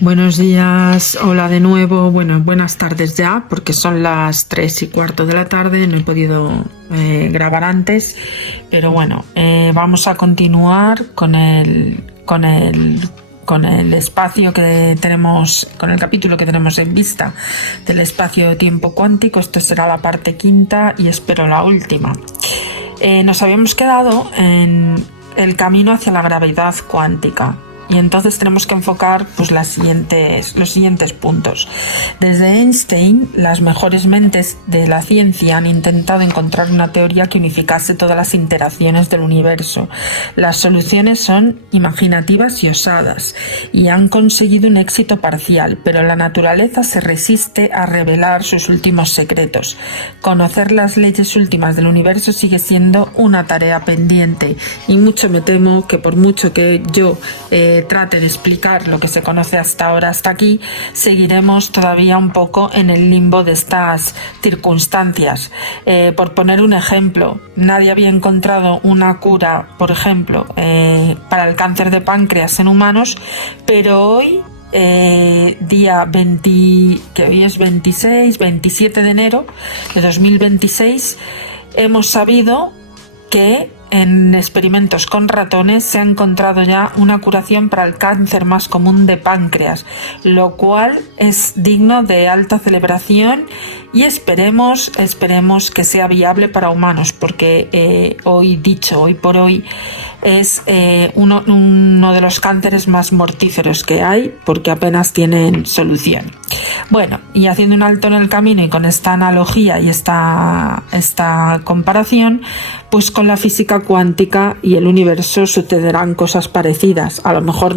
Buenos días, hola de nuevo, bueno, buenas tardes ya, porque son las 3:15 de la tarde, no he podido grabar antes, pero bueno, vamos a continuar con el espacio que tenemos, con el capítulo que tenemos en vista del espacio-tiempo cuántico. Esta será la parte quinta y espero la última. Nos habíamos quedado en el camino hacia la gravedad cuántica. Y entonces tenemos que enfocar pues, los siguientes puntos. Desde Einstein, las mejores mentes de la ciencia han intentado encontrar una teoría que unificase todas las interacciones del universo. Las soluciones son imaginativas y osadas, y han conseguido un éxito parcial, pero la naturaleza se resiste a revelar sus últimos secretos. Conocer las leyes últimas del universo sigue siendo una tarea pendiente, y mucho me temo que por mucho que yo trate de explicar lo que se conoce hasta ahora, hasta aquí, seguiremos todavía un poco en el limbo de estas circunstancias. Por poner un ejemplo, nadie había encontrado una cura, por ejemplo, para el cáncer de páncreas en humanos, pero hoy, día 20, que hoy es 27 de enero de 2026, hemos sabido que en experimentos con ratones se ha encontrado ya una curación para el cáncer más común de páncreas, lo cual es digno de alta celebración, y esperemos que sea viable para humanos, porque hoy por hoy es uno de los cánceres más mortíferos que hay, porque apenas tienen solución. Bueno, y haciendo un alto en el camino y con esta analogía y esta comparación, pues con la física cuántica y el universo sucederán cosas parecidas. A lo mejor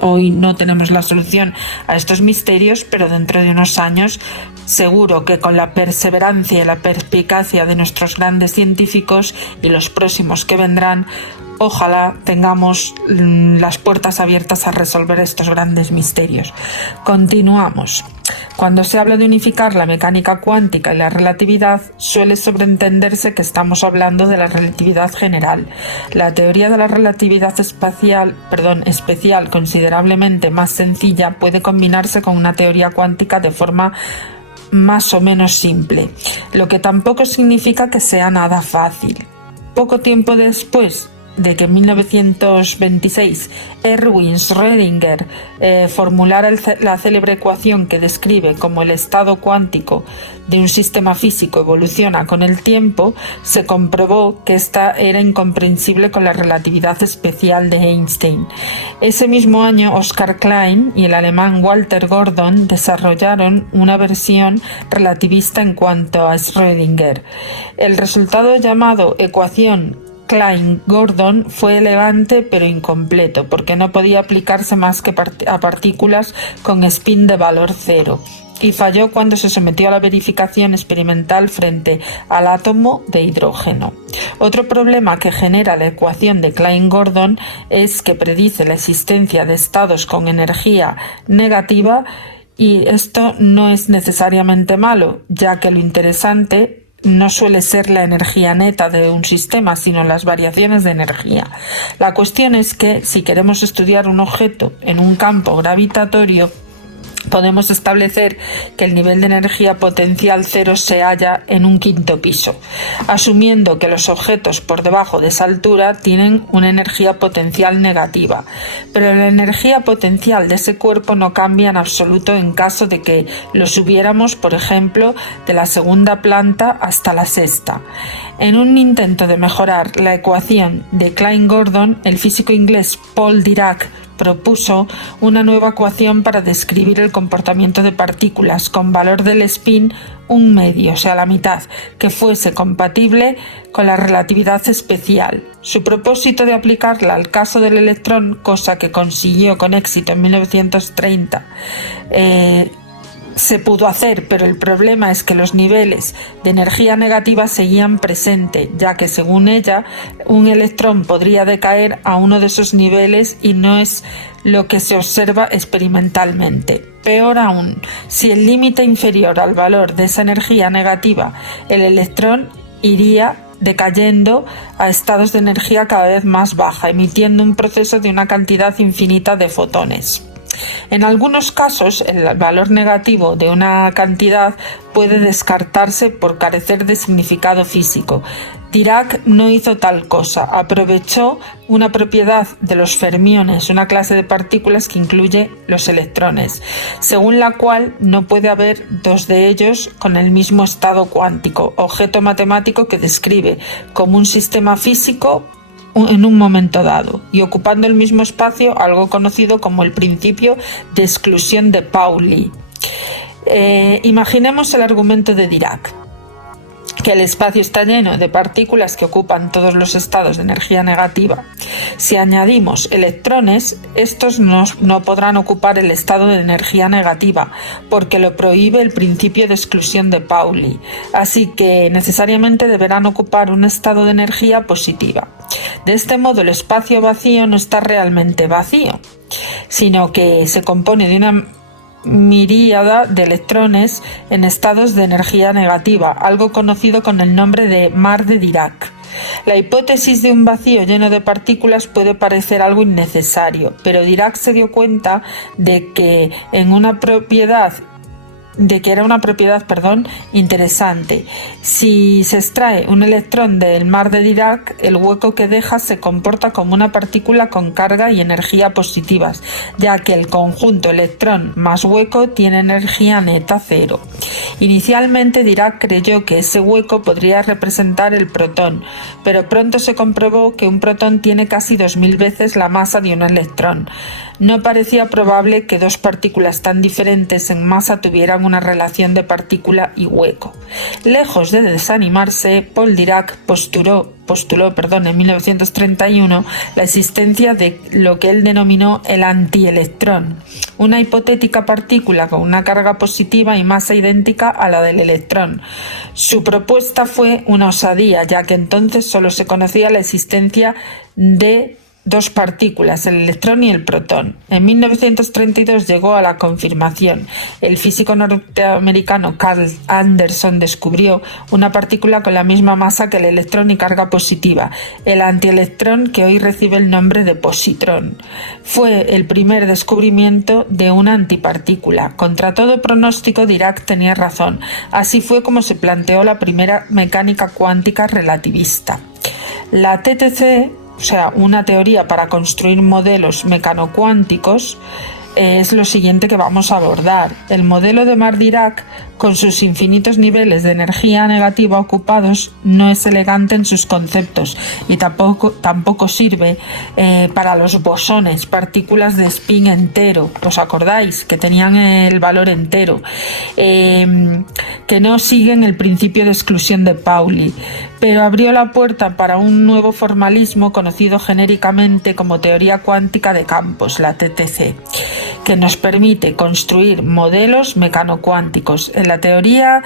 hoy no tenemos la solución a estos misterios, pero dentro de unos años seguro que con la perseverancia y la perspicacia de nuestros grandes científicos y los próximos que vendrán, ojalá tengamos las puertas abiertas a resolver estos grandes misterios. Continuamos. Cuando se habla de unificar la mecánica cuántica y la relatividad, suele sobreentenderse que estamos hablando de la relatividad general. La teoría de la relatividad especial, considerablemente más sencilla, puede combinarse con una teoría cuántica de forma más o menos simple, lo que tampoco significa que sea nada fácil. Poco tiempo después de que en 1926 Erwin Schrödinger formulara la célebre ecuación que describe cómo el estado cuántico de un sistema físico evoluciona con el tiempo, se comprobó que esta era incomprensible con la relatividad especial de Einstein. Ese mismo año, Oscar Klein y el alemán Walter Gordon desarrollaron una versión relativista en cuanto a Schrödinger. El resultado, llamado ecuación Klein-Gordon, fue elegante pero incompleto, porque no podía aplicarse más que a partículas con spin de valor cero, y falló cuando se sometió a la verificación experimental frente al átomo de hidrógeno. Otro problema que genera la ecuación de Klein-Gordon es que predice la existencia de estados con energía negativa, y esto no es necesariamente malo, ya que lo interesante no suele ser la energía neta de un sistema, sino las variaciones de energía. La cuestión es que si queremos estudiar un objeto en un campo gravitatorio, podemos establecer que el nivel de energía potencial cero se halla en un quinto piso, asumiendo que los objetos por debajo de esa altura tienen una energía potencial negativa, pero la energía potencial de ese cuerpo no cambia en absoluto en caso de que lo subiéramos, por ejemplo, de la segunda planta hasta la sexta. En un intento de mejorar la ecuación de Klein-Gordon, el físico inglés Paul Dirac propuso una nueva ecuación para describir el comportamiento de partículas con valor del spin 1/2, o sea, la mitad, que fuese compatible con la relatividad especial. Su propósito de aplicarla al caso del electrón, cosa que consiguió con éxito en 1930, se pudo hacer, pero el problema es que los niveles de energía negativa seguían presentes, ya que según ella un electrón podría decaer a uno de esos niveles, y no es lo que se observa experimentalmente. Peor aún, si el límite inferior al valor de esa energía negativa, el electrón iría decayendo a estados de energía cada vez más baja, emitiendo un proceso de una cantidad infinita de fotones. En algunos casos, el valor negativo de una cantidad puede descartarse por carecer de significado físico. Dirac no hizo tal cosa, aprovechó una propiedad de los fermiones, una clase de partículas que incluye los electrones, según la cual no puede haber dos de ellos con el mismo estado cuántico, objeto matemático que describe como un sistema físico en un momento dado y ocupando el mismo espacio, algo conocido como el principio de exclusión de Pauli. Imaginemos el argumento de Dirac, que el espacio está lleno de partículas que ocupan todos los estados de energía negativa. Si añadimos electrones, estos no podrán ocupar el estado de energía negativa, porque lo prohíbe el principio de exclusión de Pauli, así que necesariamente deberán ocupar un estado de energía positiva. De este modo, el espacio vacío no está realmente vacío, sino que se compone de una miríada de electrones en estados de energía negativa, algo conocido con el nombre de mar de Dirac. La hipótesis de un vacío lleno de partículas puede parecer algo innecesario, pero Dirac se dio cuenta de que era una propiedad interesante. Si se extrae un electrón del mar de Dirac, el hueco que deja se comporta como una partícula con carga y energía positivas, ya que el conjunto electrón más hueco tiene energía neta cero. Inicialmente Dirac creyó que ese hueco podría representar el protón, pero pronto se comprobó que un protón tiene casi 2000 veces la masa de un electrón. No parecía probable que dos partículas tan diferentes en masa tuvieran una relación de partícula y hueco. Lejos de desanimarse, Paul Dirac postuló en 1931 la existencia de lo que él denominó el antielectrón, una hipotética partícula con una carga positiva y masa idéntica a la del electrón. Su propuesta fue una osadía, ya que entonces solo se conocía la existencia de dos partículas, el electrón y el protón. En 1932 llegó a la confirmación. El físico norteamericano Carl Anderson descubrió una partícula con la misma masa que el electrón y carga positiva, el antielectrón, que hoy recibe el nombre de positrón. Fue el primer descubrimiento de una antipartícula. Contra todo pronóstico, Dirac tenía razón. Así fue como se planteó la primera mecánica cuántica relativista. La TTC, o sea, una teoría para construir modelos mecanocuánticos, es lo siguiente que vamos a abordar. El modelo de Mar-Dirac, con sus infinitos niveles de energía negativa ocupados, no es elegante en sus conceptos y tampoco sirve para los bosones, partículas de spin entero. ¿Os acordáis? Que tenían el valor entero, que no siguen el principio de exclusión de Pauli, pero abrió la puerta para un nuevo formalismo conocido genéricamente como teoría cuántica de campos, la TTC, que nos permite construir modelos mecanocuánticos. En la teoría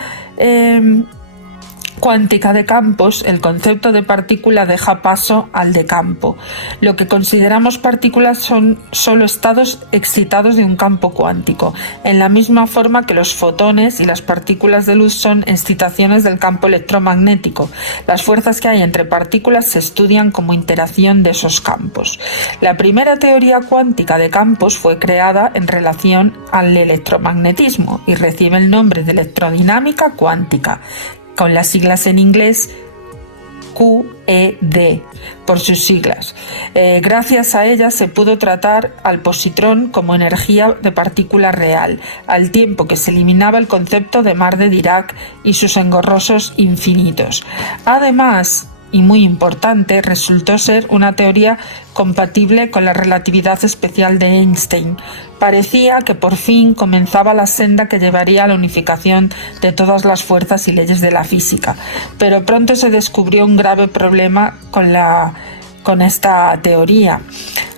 cuántica de campos, el concepto de partícula deja paso al de campo. Lo que consideramos partículas son solo estados excitados de un campo cuántico, en la misma forma que los fotones y las partículas de luz son excitaciones del campo electromagnético. Las fuerzas que hay entre partículas se estudian como interacción de esos campos. La primera teoría cuántica de campos fue creada en relación al electromagnetismo y recibe el nombre de electrodinámica cuántica, con las siglas en inglés QED por sus siglas. Gracias a ella se pudo tratar al positrón como energía de partícula real, al tiempo que se eliminaba el concepto de mar de Dirac y sus engorrosos infinitos. Además, y muy importante, resultó ser una teoría compatible con la relatividad especial de Einstein. Parecía que por fin comenzaba la senda que llevaría a la unificación de todas las fuerzas y leyes de la física, pero pronto se descubrió un grave problema con esta teoría.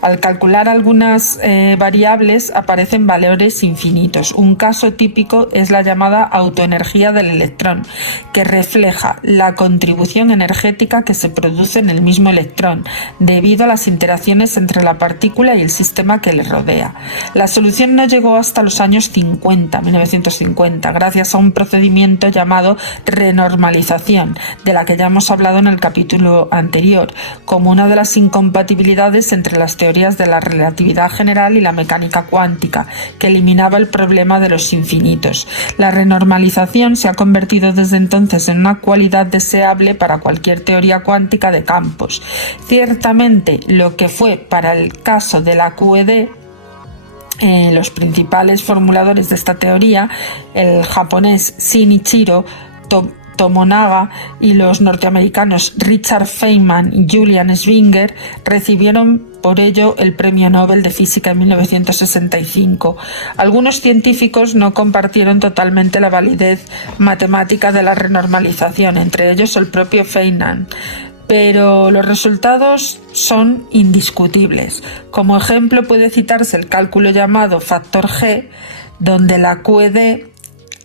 Al calcular algunas variables aparecen valores infinitos. Un caso típico es la llamada autoenergía del electrón, que refleja la contribución energética que se produce en el mismo electrón debido a las interacciones entre la partícula y el sistema que le rodea. La solución no llegó hasta los años 1950, gracias a un procedimiento llamado renormalización, de la que ya hemos hablado en el capítulo anterior, como una de las incompatibilidades entre las teorías teorías de la relatividad general y la mecánica cuántica, que eliminaba el problema de los infinitos. La renormalización se ha convertido desde entonces en una cualidad deseable para cualquier teoría cuántica de campos. Ciertamente, lo que fue para el caso de la QED, los principales formuladores de esta teoría, el japonés Shinichiro Tomonaga y los norteamericanos Richard Feynman y Julian Schwinger, recibieron por ello el Premio Nobel de Física en 1965. Algunos científicos no compartieron totalmente la validez matemática de la renormalización, entre ellos el propio Feynman, pero los resultados son indiscutibles. Como ejemplo puede citarse el cálculo llamado factor G, donde la QED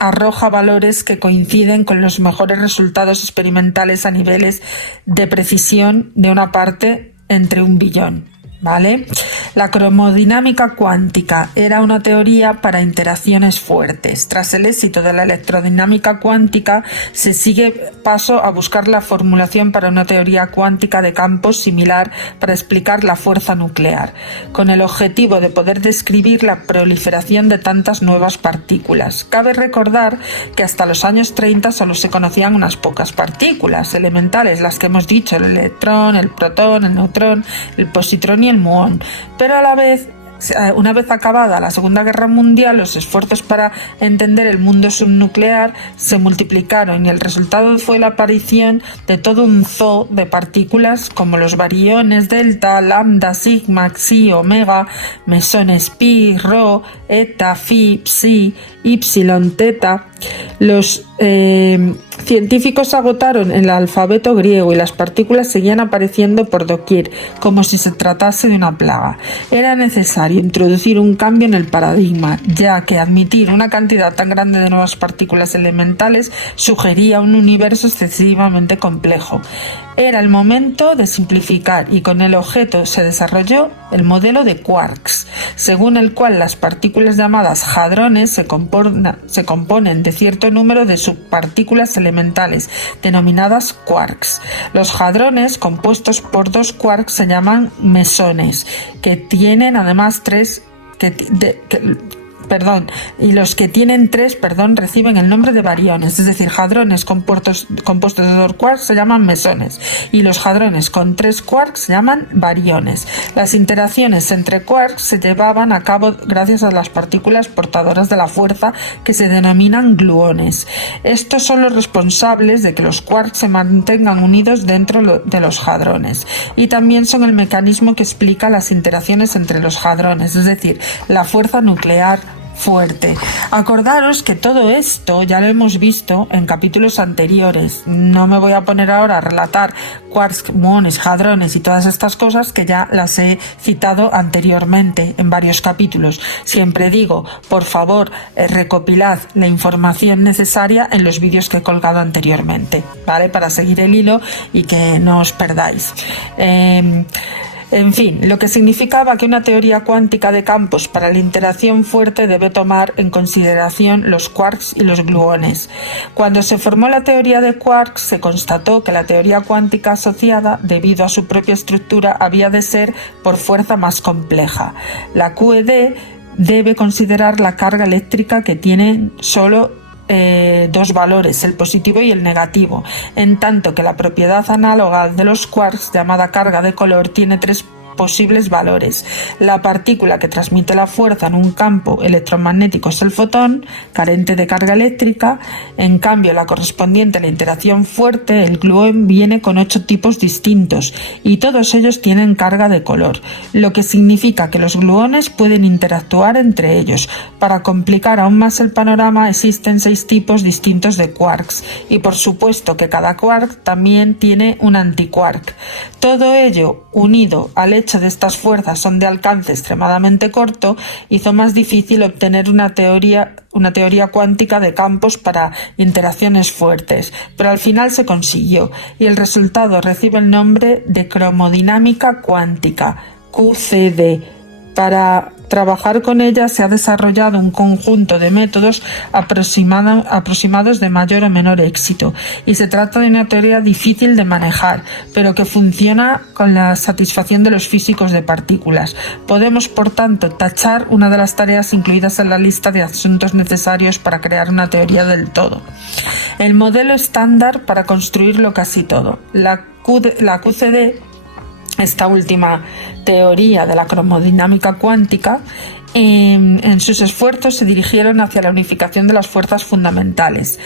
arroja valores que coinciden con los mejores resultados experimentales a niveles de precisión de una parte entre 1 billón. ¿Vale? La cromodinámica cuántica era una teoría para interacciones fuertes. Tras el éxito de la electrodinámica cuántica, se sigue paso a buscar la formulación para una teoría cuántica de campos similar para explicar la fuerza nuclear, con el objetivo de poder describir la proliferación de tantas nuevas partículas. Cabe recordar que hasta los años 30 solo se conocían unas pocas partículas elementales, las que hemos dicho, el electrón, el protón, el neutrón, el positrón y el muón, pero a la vez, una vez acabada la Segunda Guerra Mundial, los esfuerzos para entender el mundo subnuclear se multiplicaron y el resultado fue la aparición de todo un zoo de partículas como los bariones delta, lambda, sigma, xi, omega, mesones pi, rho, eta, phi, psi, ypsilon, teta. Los científicos agotaron el alfabeto griego y las partículas seguían apareciendo por doquier, como si se tratase de una plaga. Era necesario introducir un cambio en el paradigma, ya que admitir una cantidad tan grande de nuevas partículas elementales sugería un universo excesivamente complejo. Era el momento de simplificar y con el objeto se desarrolló el modelo de quarks, según el cual las partículas llamadas hadrones se componen de cierto número de subpartículas elementales, denominadas quarks. Los hadrones, compuestos por 2 quarks, se llaman mesones, que tienen además y los que tienen 3 reciben el nombre de bariones, es decir, hadrones compuestos de 2 quarks se llaman mesones y los hadrones con 3 quarks se llaman bariones. Las interacciones entre quarks se llevaban a cabo gracias a las partículas portadoras de la fuerza que se denominan gluones. Estos son los responsables de que los quarks se mantengan unidos dentro de los hadrones y también son el mecanismo que explica las interacciones entre los hadrones, es decir, la fuerza nuclear fuerte. Acordaros que todo esto ya lo hemos visto en capítulos anteriores. No me voy a poner ahora a relatar quarks, muones, hadrones y todas estas cosas que ya las he citado anteriormente en varios capítulos. Siempre digo, por favor, recopilad la información necesaria en los vídeos que he colgado anteriormente, ¿vale? Para seguir el hilo y que no os perdáis. En fin, lo que significaba que una teoría cuántica de campos para la interacción fuerte debe tomar en consideración los quarks y los gluones. Cuando se formó la teoría de quarks, se constató que la teoría cuántica asociada, debido a su propia estructura, había de ser por fuerza más compleja. La QED debe considerar la carga eléctrica que tienen solo 2 valores, el positivo y el negativo, en tanto que la propiedad análoga de los quarks, llamada carga de color, tiene 3 posibles valores. La partícula que transmite la fuerza en un campo electromagnético es el fotón, carente de carga eléctrica. En cambio, la correspondiente a la interacción fuerte, el gluón, viene con 8 tipos distintos y todos ellos tienen carga de color, lo que significa que los gluones pueden interactuar entre ellos. Para complicar aún más el panorama, existen 6 tipos distintos de quarks y por supuesto que cada quark también tiene un antiquark. Todo ello, unido al hecho de estas fuerzas son de alcance extremadamente corto, hizo más difícil obtener una teoría cuántica de campos para interacciones fuertes, pero al final se consiguió y el resultado recibe el nombre de cromodinámica cuántica, QCD. Para trabajar con ella se ha desarrollado un conjunto de métodos aproximados de mayor o menor éxito, y se trata de una teoría difícil de manejar, pero que funciona con la satisfacción de los físicos de partículas. Podemos, por tanto, tachar una de las tareas incluidas en la lista de asuntos necesarios para crear una teoría del todo. El modelo estándar para construirlo casi todo. La QCD, esta última teoría de la cromodinámica cuántica, en sus esfuerzos se dirigieron hacia la unificación de las fuerzas fundamentales.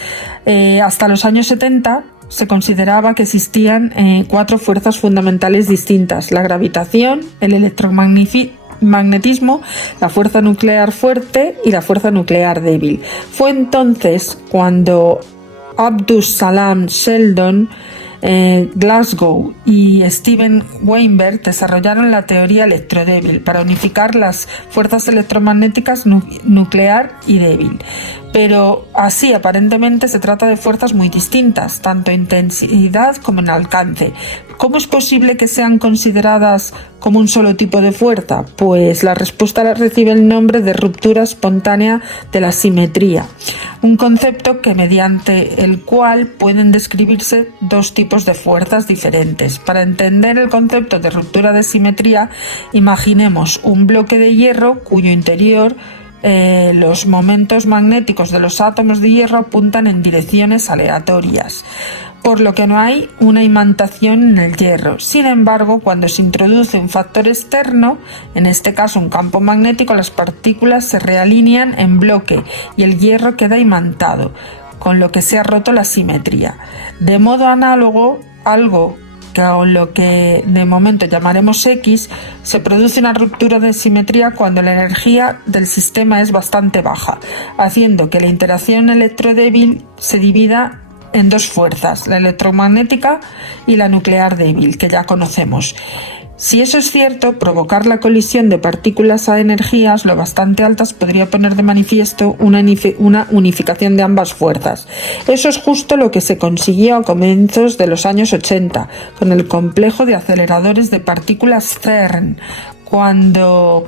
Hasta los años 70 se consideraba que existían 4 fuerzas fundamentales distintas: la gravitación, el electromagnetismo, la fuerza nuclear fuerte y la fuerza nuclear débil. Fue entonces cuando Abdus Salam Sheldon, Glasgow y Steven Weinberg desarrollaron la teoría electrodébil para unificar las fuerzas electromagnéticas nuclear y débil. Pero así aparentemente se trata de fuerzas muy distintas, tanto en intensidad como en alcance. ¿Cómo es posible que sean consideradas como un solo tipo de fuerza? Pues la respuesta recibe el nombre de ruptura espontánea de la simetría, un concepto mediante el cual pueden describirse 2 tipos de fuerzas diferentes. Para entender el concepto de ruptura de simetría, imaginemos un bloque de hierro cuyo interior los momentos magnéticos de los átomos de hierro apuntan en direcciones aleatorias, por lo que no hay una imantación en el hierro. Sin embargo, cuando se introduce un factor externo, en este caso un campo magnético, las partículas se realinean en bloque y el hierro queda imantado, con lo que se ha roto la simetría. De modo análogo, algo con lo que de momento llamaremos X, se produce una ruptura de simetría cuando la energía del sistema es bastante baja, haciendo que la interacción electrodébil se divida en 2 fuerzas, la electromagnética y la nuclear débil, que ya conocemos. Si eso es cierto, provocar la colisión de partículas a energías lo bastante altas podría poner de manifiesto una unificación de ambas fuerzas. Eso es justo lo que se consiguió a comienzos de los años 80 con el complejo de aceleradores de partículas CERN, cuando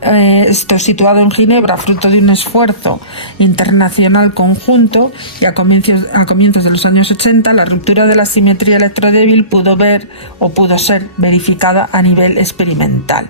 esto situado en Ginebra, fruto de un esfuerzo internacional conjunto, y a comienzos de los años 80 la ruptura de la simetría electrodébil pudo ser verificada a nivel experimental.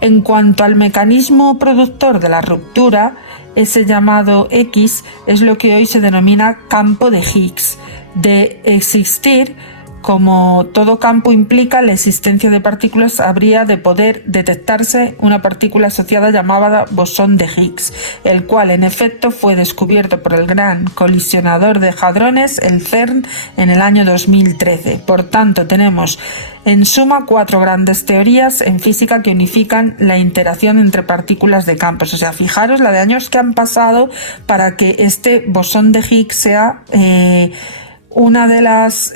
En cuanto al mecanismo productor de la ruptura, ese llamado X es lo que hoy se denomina campo de Higgs. De existir, como todo campo implica la existencia de partículas, habría de poder detectarse una partícula asociada llamada bosón de Higgs, el cual en efecto fue descubierto por el gran colisionador de hadrones, el CERN, en el año 2013. Por tanto, tenemos en suma 4 grandes teorías en física que unifican la interacción entre partículas de campos. O sea, fijaros la de años que han pasado para que este bosón de Higgs sea una de las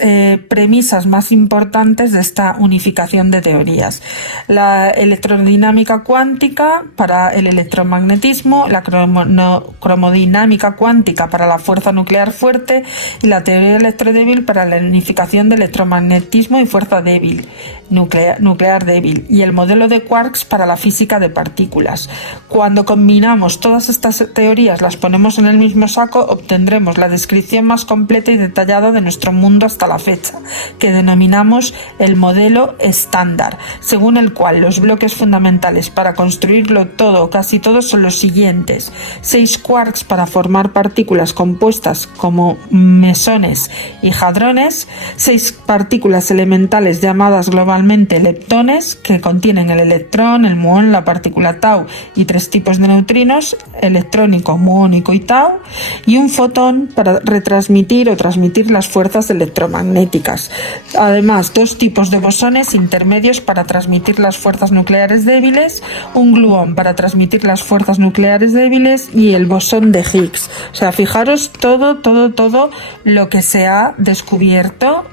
premisas más importantes de esta unificación de teorías. La electrodinámica cuántica para el electromagnetismo, la cromodinámica cuántica para la fuerza nuclear fuerte y la teoría electrodébil para la unificación de electromagnetismo y fuerza débil, nuclear débil, y el modelo de quarks para la física de partículas. Cuando combinamos todas estas teorías, las ponemos en el mismo saco, obtendremos la descripción más completa y detallada de nuestro mundo hasta la fecha, que denominamos el modelo estándar, según el cual los bloques fundamentales para construirlo todo o casi todo son los siguientes: 6 quarks para formar partículas compuestas como mesones y hadrones, 6 partículas elementales llamadas globalmente leptones, que contienen el electrón, el muón, la partícula tau y 3 tipos de neutrinos, electrónico, muónico y tau, y un fotón para retransmitir o transmitir las fuerzas electromagnéticas. Además, 2 tipos de bosones intermedios para transmitir las fuerzas nucleares débiles, un gluón para transmitir las fuerzas nucleares débiles y el bosón de Higgs. O sea, fijaros todo lo que se ha descubierto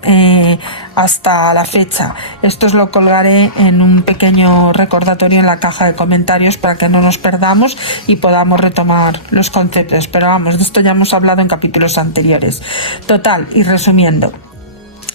hasta la fecha. Esto os lo colgaré en un pequeño recordatorio en la caja de comentarios para que no nos perdamos y podamos retomar los conceptos. Pero vamos, de esto ya hemos hablado en capítulos anteriores. Total, y resumiendo,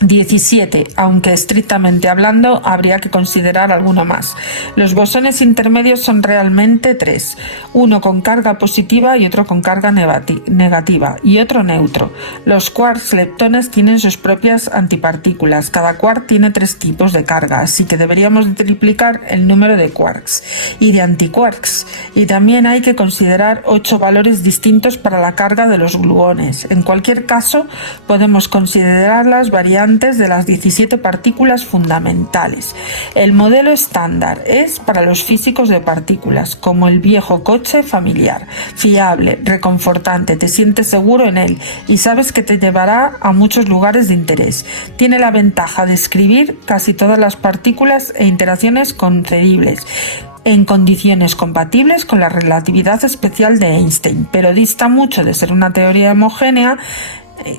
17, aunque estrictamente hablando habría que considerar alguno más. Los bosones intermedios son realmente 3, uno con carga positiva y otro con carga negativa y otro neutro. Los quarks leptones tienen sus propias antipartículas, cada quark tiene 3 tipos de carga, así que deberíamos triplicar el número de quarks y de antiquarks, y también hay que considerar 8 valores distintos para la carga de los gluones. En cualquier caso, podemos considerarlas variantes de las 17 partículas fundamentales. El modelo estándar es para los físicos de partículas, como el viejo coche familiar, fiable, reconfortante, te sientes seguro en él y sabes que te llevará a muchos lugares de interés. Tiene la ventaja de escribir casi todas las partículas e interacciones concebibles en condiciones compatibles con la relatividad especial de Einstein, pero dista mucho de ser una teoría homogénea,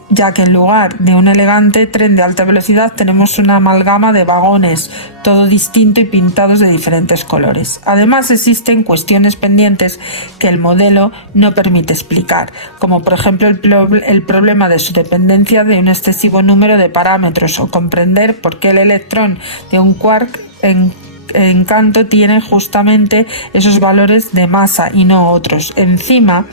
ya que en lugar de un elegante tren de alta velocidad tenemos una amalgama de vagones, todo distinto y pintados de diferentes colores. Además, existen cuestiones pendientes que el modelo no permite explicar, como por ejemplo el problema de su dependencia de un excesivo número de parámetros, o comprender por qué el electrón de un quark en canto tiene justamente esos valores de masa y no otros. Encima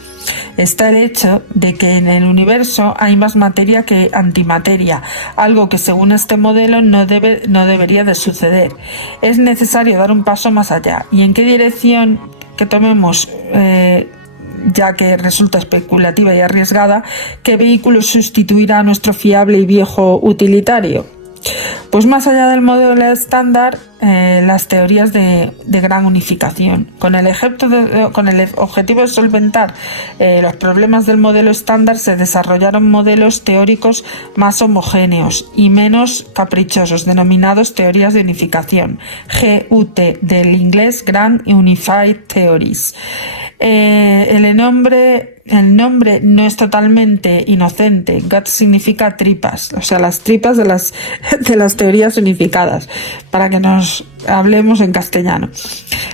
está el hecho de que en el universo hay más materia que antimateria, algo que según este modelo no debería de suceder. Es necesario dar un paso más allá. ¿Y en qué dirección que tomemos? Ya que resulta especulativa y arriesgada, ¿qué vehículo sustituirá a nuestro fiable y viejo utilitario? Pues más allá del modelo estándar, las teorías de gran unificación. Con el objetivo de solventar los problemas del modelo estándar, se desarrollaron modelos teóricos más homogéneos y menos caprichosos, denominados teorías de unificación, GUT, del inglés Grand Unified Theories. El nombre no es totalmente inocente. GUT significa tripas, o sea, las tripas de las teorías unificadas, para que nos hablemos en castellano.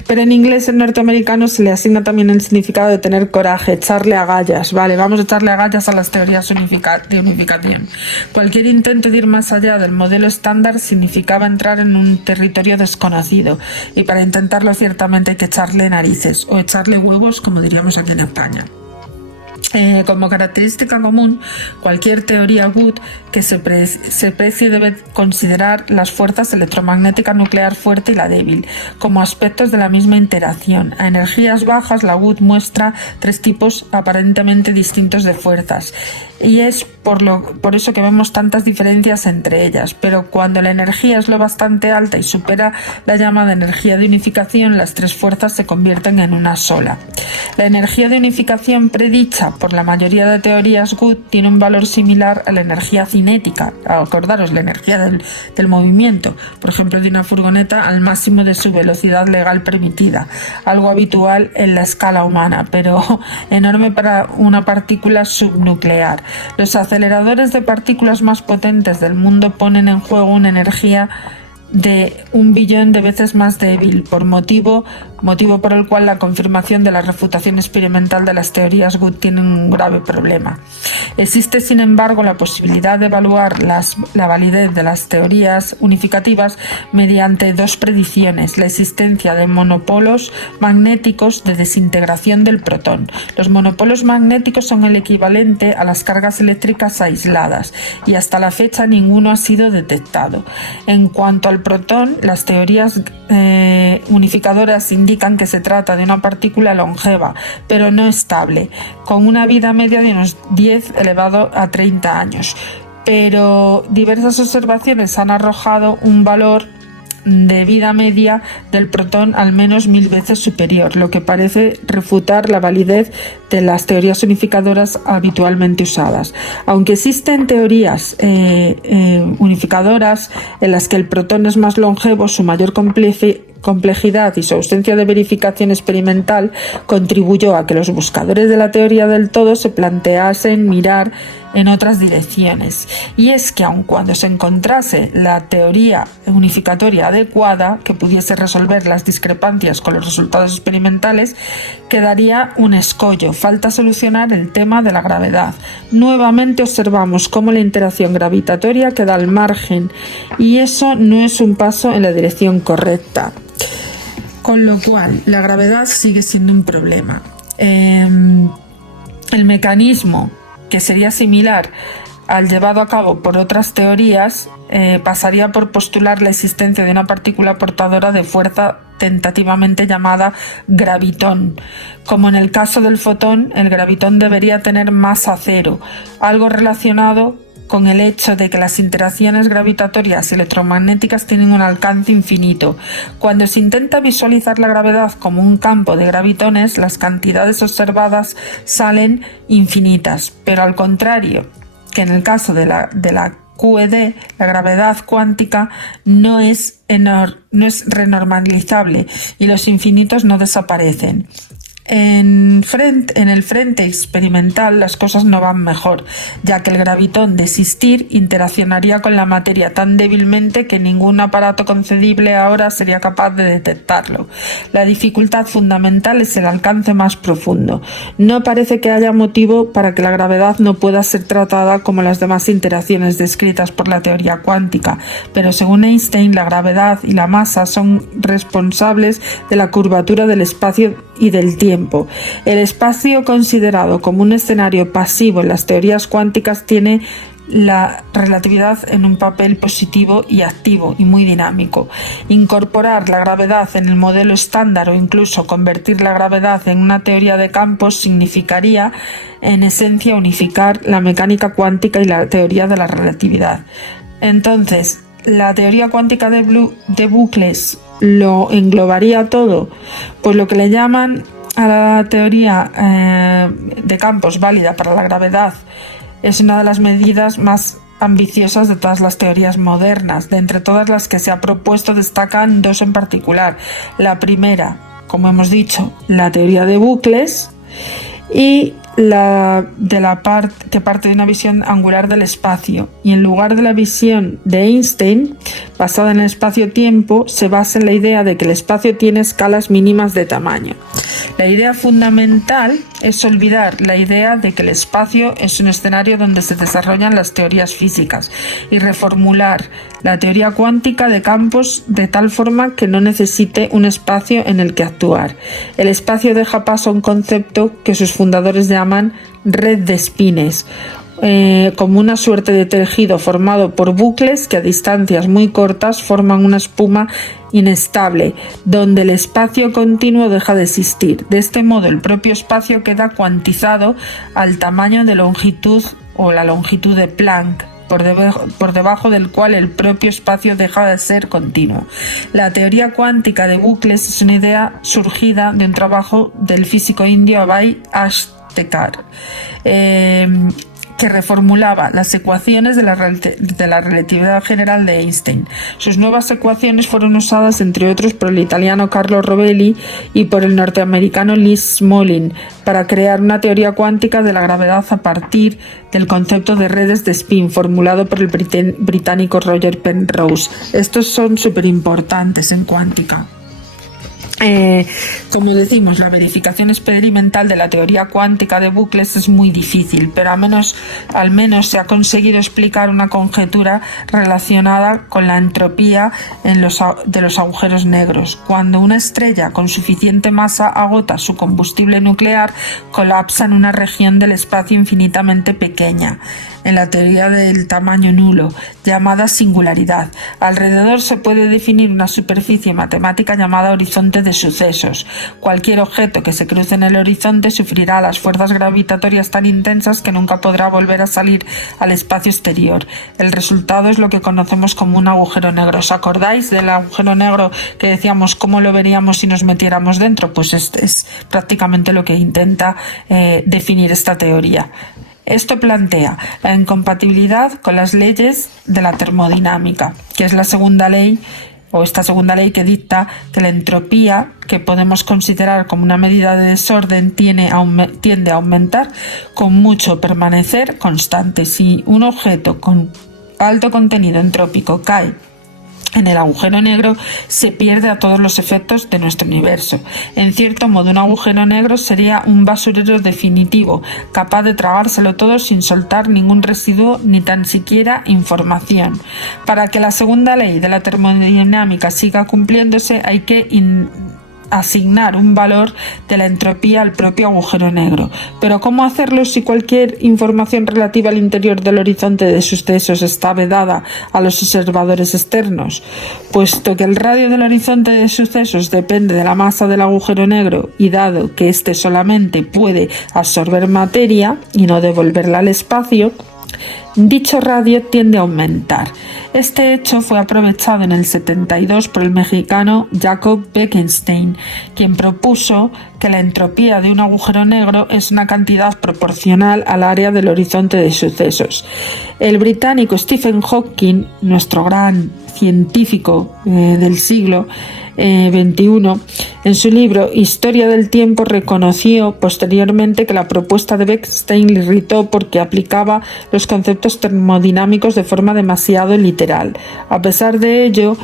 Pero en inglés, en norteamericano, se le asigna también el significado de tener coraje, echarle agallas. Vale, vamos a echarle agallas a las teorías de unificación. Cualquier intento de ir más allá del modelo estándar significaba entrar en un territorio desconocido, y para intentarlo ciertamente hay que echarle narices, o echarle huevos, como diríamos aquí en España. Como característica común, cualquier teoría GUT que se precie debe considerar las fuerzas electromagnética nuclear fuerte y la débil como aspectos de la misma interacción. A energías bajas, la GUT muestra 3 tipos aparentemente distintos de fuerzas, y es por eso que vemos tantas diferencias entre ellas. Pero cuando la energía es lo bastante alta y supera la llamada energía de unificación, las 3 fuerzas se convierten en una sola. La energía de unificación predicha por la mayoría de teorías GUT tiene un valor similar a la energía cinética. Acordaros, la energía del movimiento, por ejemplo, de una furgoneta al máximo de su velocidad legal permitida, algo habitual en la escala humana, pero enorme para una partícula subnuclear. Los aceleradores de partículas más potentes del mundo ponen en juego una energía de 1 billón de veces más débil, motivo por el cual la confirmación de la refutación experimental de las teorías GUT tiene un grave problema. Existe, sin embargo, la posibilidad de evaluar la validez de las teorías unificativas mediante 2 predicciones: la existencia de monopolos magnéticos de desintegración del protón. Los monopolos magnéticos son el equivalente a las cargas eléctricas aisladas, y hasta la fecha ninguno ha sido detectado. En cuanto al protón, las teorías unificadoras indican que se trata de una partícula longeva, pero no estable, con una vida media de unos 10 elevado a 30 años. Pero diversas observaciones han arrojado un valor de vida media del protón al menos 1000 veces superior, lo que parece refutar la validez de las teorías unificadoras habitualmente usadas. Aunque existen teorías unificadoras en las que el protón es más longevo, su mayor complejidad y su ausencia de verificación experimental contribuyó a que los buscadores de la teoría del todo se planteasen mirar en otras direcciones. Y es que aun cuando se encontrase la teoría unificatoria adecuada que pudiese resolver las discrepancias con los resultados experimentales, quedaría un escollo. Falta solucionar el tema de la gravedad. Nuevamente observamos cómo la interacción gravitatoria queda al margen y eso no es un paso en la dirección correcta. Con lo cual, la gravedad sigue siendo un problema. El mecanismo, que sería similar al llevado a cabo por otras teorías, pasaría por postular la existencia de una partícula portadora de fuerza tentativamente llamada gravitón. Como en el caso del fotón, el gravitón debería tener masa cero, algo relacionado con el hecho de que las interacciones gravitatorias y electromagnéticas tienen un alcance infinito. Cuando se intenta visualizar la gravedad como un campo de gravitones, las cantidades observadas salen infinitas, pero al contrario que en el caso de la QED, la gravedad cuántica no es renormalizable y los infinitos no desaparecen. En el frente experimental las cosas no van mejor, ya que el gravitón de existir interaccionaría con la materia tan débilmente que ningún aparato concebible ahora sería capaz de detectarlo. La dificultad fundamental es el alcance más profundo. No parece que haya motivo para que la gravedad no pueda ser tratada como las demás interacciones descritas por la teoría cuántica, pero según Einstein, la gravedad y la masa son responsables de la curvatura del espacio y del tiempo. El espacio considerado como un escenario pasivo en las teorías cuánticas tiene la relatividad en un papel positivo y activo y muy dinámico. Incorporar la gravedad en el modelo estándar o incluso convertir la gravedad en una teoría de campos significaría en esencia unificar la mecánica cuántica y la teoría de la relatividad. Entonces, la teoría cuántica de bucles lo englobaría todo, pues lo que le llaman a la teoría de campos válida para la gravedad es una de las medidas más ambiciosas de todas las teorías modernas. De entre todas las que se ha propuesto destacan dos en particular. La primera, como hemos dicho, la teoría de bucles, y que parte de una visión angular del espacio, y en lugar de la visión de Einstein basada en el espacio-tiempo, se basa en la idea de que el espacio tiene escalas mínimas de tamaño. La idea fundamental es olvidar la idea de que el espacio es un escenario donde se desarrollan las teorías físicas y reformular la teoría cuántica de campos de tal forma que no necesite un espacio en el que actuar. El espacio deja paso a un concepto que sus fundadores llaman red de espines, como una suerte de tejido formado por bucles que a distancias muy cortas forman una espuma inestable, donde el espacio continuo deja de existir. De este modo, el propio espacio queda cuantizado al tamaño de longitud o la longitud de Planck, por debajo del cual el propio espacio deja de ser continuo. La teoría cuántica de bucles es una idea surgida de un trabajo del físico indio Abhay Ashtekar, que reformulaba las ecuaciones de la relatividad general de Einstein. Sus nuevas ecuaciones fueron usadas, entre otros, por el italiano Carlo Rovelli y por el norteamericano Lee Smolin para crear una teoría cuántica de la gravedad a partir del concepto de redes de spin formulado por el británico Roger Penrose. Estos son súper importantes en cuántica. Como decimos, la verificación experimental de la teoría cuántica de bucles es muy difícil, pero al menos se ha conseguido explicar una conjetura relacionada con la entropía de los agujeros negros. Cuando una estrella con suficiente masa agota su combustible nuclear, colapsa en una región del espacio infinitamente pequeña, en la teoría del tamaño nulo, llamada singularidad. Alrededor se puede definir una superficie matemática llamada horizonte de sucesos. Cualquier objeto que se cruce en el horizonte sufrirá las fuerzas gravitatorias tan intensas que nunca podrá volver a salir al espacio exterior. El resultado es lo que conocemos como un agujero negro. ¿Os acordáis del agujero negro que decíamos cómo lo veríamos si nos metiéramos dentro? Pues es prácticamente lo que intenta definir esta teoría. Esto plantea la incompatibilidad con las leyes de la termodinámica, que es la segunda ley o esta segunda ley que dicta que la entropía, que podemos considerar como una medida de desorden, tiende a aumentar con mucho permanecer constante. Si un objeto con alto contenido entrópico cae en el agujero negro, se pierde a todos los efectos de nuestro universo. En cierto modo, un agujero negro sería un basurero definitivo, capaz de tragárselo todo sin soltar ningún residuo ni tan siquiera información. Para que la segunda ley de la termodinámica siga cumpliéndose, hay que asignar un valor de la entropía al propio agujero negro. Pero ¿cómo hacerlo si cualquier información relativa al interior del horizonte de sucesos está vedada a los observadores externos? Puesto que el radio del horizonte de sucesos depende de la masa del agujero negro y dado que éste solamente puede absorber materia y no devolverla al espacio, dicho radio tiende a aumentar. Este hecho fue aprovechado en el 72 por el mexicano Jacob Bekenstein, quien propuso que la entropía de un agujero negro es una cantidad proporcional al área del horizonte de sucesos. El británico Stephen Hawking, nuestro gran científico del siglo XXI, en su libro Historia del Tiempo reconoció posteriormente que la propuesta de Bekenstein le irritó porque aplicaba los conceptos termodinámicos de forma demasiado literal. A pesar de ello,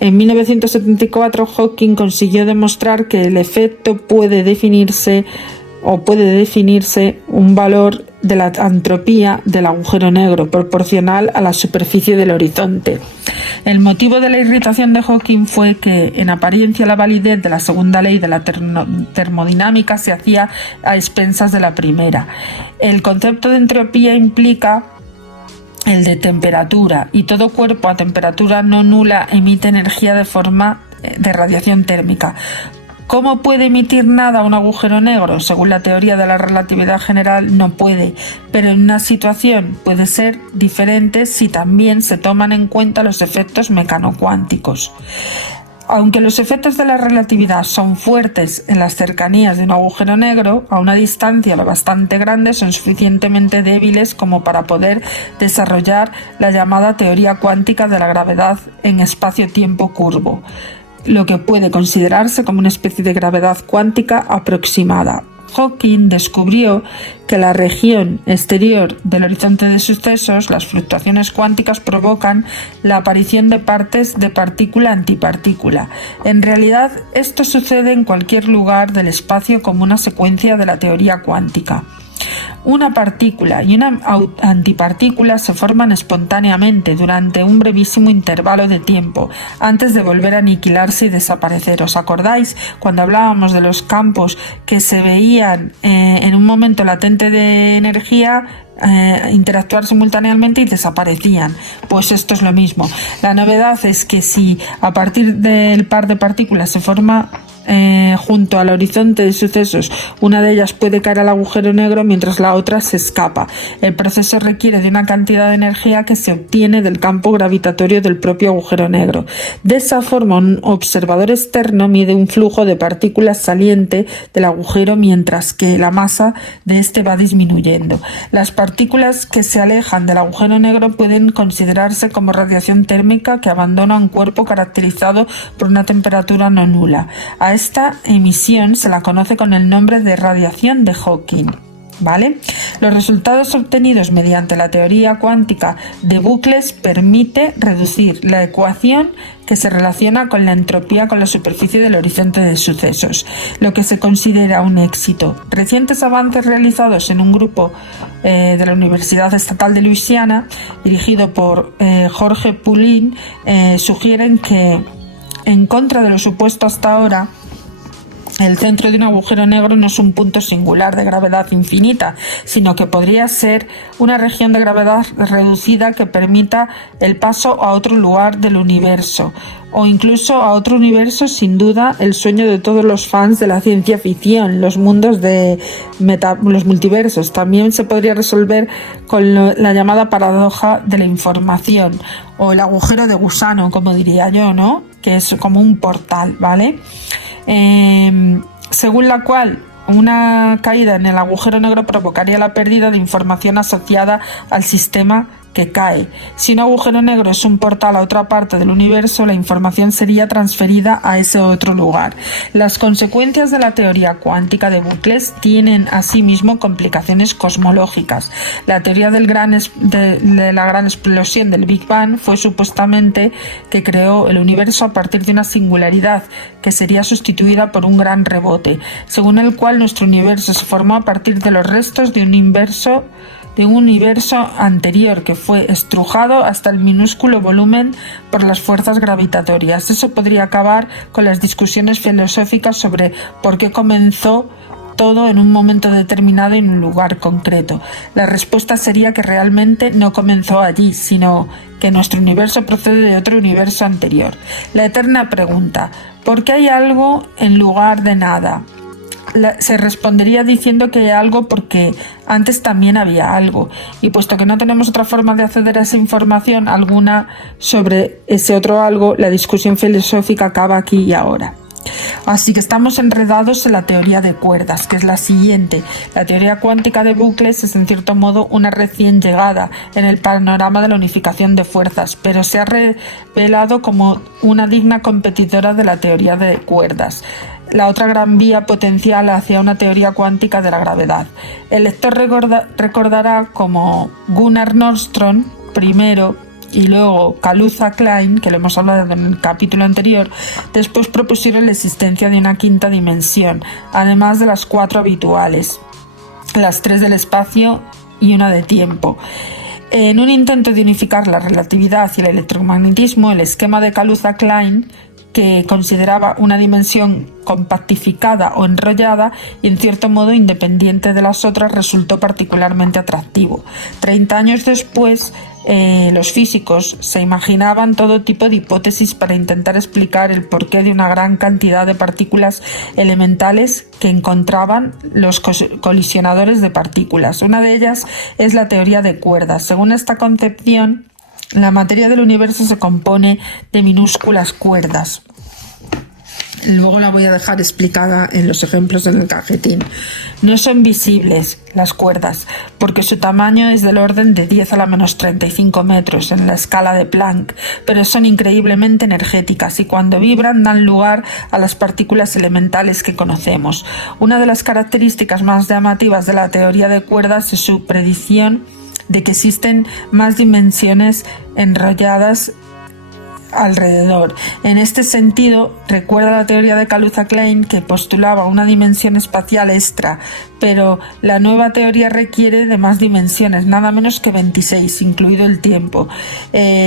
en 1974 Hawking consiguió demostrar que el efecto puede definirse un valor de la entropía del agujero negro proporcional a la superficie del horizonte. El motivo de la irritación de Hawking fue que, en apariencia, la validez de la segunda ley de la termodinámica se hacía a expensas de la primera. El concepto de entropía implica el de temperatura, y todo cuerpo a temperatura no nula emite energía de forma de radiación térmica. ¿Cómo puede emitir nada un agujero negro? Según la teoría de la relatividad general, no puede, pero en una situación puede ser diferente si también se toman en cuenta los efectos mecanocuánticos. Aunque los efectos de la relatividad son fuertes en las cercanías de un agujero negro, a una distancia lo bastante grande son suficientemente débiles como para poder desarrollar la llamada teoría cuántica de la gravedad en espacio-tiempo curvo, lo que puede considerarse como una especie de gravedad cuántica aproximada. Hawking descubrió que la región exterior del horizonte de sucesos, las fluctuaciones cuánticas provocan la aparición de partes de partícula-antipartícula. En realidad, esto sucede en cualquier lugar del espacio como una secuencia de la teoría cuántica. Una partícula y una antipartícula se forman espontáneamente durante un brevísimo intervalo de tiempo antes de volver a aniquilarse y desaparecer. ¿Os acordáis cuando hablábamos de los campos que se veían en un momento latente de energía interactuar simultáneamente y desaparecían? Pues esto es lo mismo. La novedad es que si a partir del par de partículas se forma junto al horizonte de sucesos, una de ellas puede caer al agujero negro mientras la otra se escapa. El proceso requiere de una cantidad de energía que se obtiene del campo gravitatorio del propio agujero negro. De esa forma, un observador externo mide un flujo de partículas saliente del agujero mientras que la masa de este va disminuyendo. Las partículas que se alejan del agujero negro pueden considerarse como radiación térmica que abandona un cuerpo caracterizado por una temperatura no nula. A esta emisión se la conoce con el nombre de radiación de Hawking. ¿Vale? Los resultados obtenidos mediante la teoría cuántica de bucles permite reducir la ecuación que se relaciona con la entropía con la superficie del horizonte de sucesos, lo que se considera un éxito. Recientes avances realizados en un grupo de la Universidad Estatal de Luisiana, dirigido por Jorge Poulin, sugieren que, en contra de lo supuesto hasta ahora, el centro de un agujero negro no es un punto singular de gravedad infinita, sino que podría ser una región de gravedad reducida que permita el paso a otro lugar del universo, o incluso a otro universo, sin duda el sueño de todos los fans de la ciencia ficción, los mundos de los multiversos. También se podría resolver con la llamada paradoja de la información, o el agujero de gusano, como diría yo, ¿no? Que es como un portal, ¿vale? Según la cual una caída en el agujero negro provocaría la pérdida de información asociada al sistema que cae. Si un agujero negro es un portal a otra parte del universo, la información sería transferida a ese otro lugar. Las consecuencias de la teoría cuántica de bucles tienen asimismo complicaciones cosmológicas. La teoría de la gran explosión del Big Bang fue supuestamente que creó el universo a partir de una singularidad que sería sustituida por un gran rebote, según el cual nuestro universo se formó a partir de los restos de un universo anterior que fue estrujado hasta el minúsculo volumen por las fuerzas gravitatorias. Eso podría acabar con las discusiones filosóficas sobre por qué comenzó todo en un momento determinado y en un lugar concreto. La respuesta sería que realmente no comenzó allí, sino que nuestro universo procede de otro universo anterior. La eterna pregunta: ¿por qué hay algo en lugar de nada? Se respondería diciendo que hay algo porque antes también había algo, y puesto que no tenemos otra forma de acceder a esa información alguna sobre ese otro algo, la discusión filosófica acaba aquí y ahora. Así que estamos enredados en la teoría de cuerdas, que es la siguiente. La teoría cuántica de bucles es en cierto modo una recién llegada en el panorama de la unificación de fuerzas, pero se ha revelado como una digna competidora de la teoría de cuerdas, la otra gran vía potencial hacia una teoría cuántica de la gravedad. El lector recordará como Gunnar Nordström primero y luego Kaluza Klein, que lo hemos hablado en el capítulo anterior, después propusieron la existencia de una quinta dimensión, además de las 4 habituales, las 3 del espacio y una de tiempo. En un intento de unificar la relatividad y el electromagnetismo, el esquema de Kaluza Klein, que consideraba una dimensión compactificada o enrollada y en cierto modo independiente de las otras, resultó particularmente atractivo. 30 años después, los físicos se imaginaban todo tipo de hipótesis para intentar explicar el porqué de una gran cantidad de partículas elementales que encontraban los colisionadores de partículas. Una de ellas es la teoría de cuerdas. Según esta concepción, la materia del universo se compone de minúsculas cuerdas. Luego la voy a dejar explicada en los ejemplos en el cajetín. No son visibles las cuerdas, porque su tamaño es del orden de 10 a la menos 35 metros en la escala de Planck, pero son increíblemente energéticas y cuando vibran dan lugar a las partículas elementales que conocemos. Una de las características más llamativas de la teoría de cuerdas es su predicción de que existen más dimensiones enrolladas alrededor. En este sentido, recuerda la teoría de Kaluza Klein, que postulaba una dimensión espacial extra, pero la nueva teoría requiere de más dimensiones, nada menos que 26, incluido el tiempo.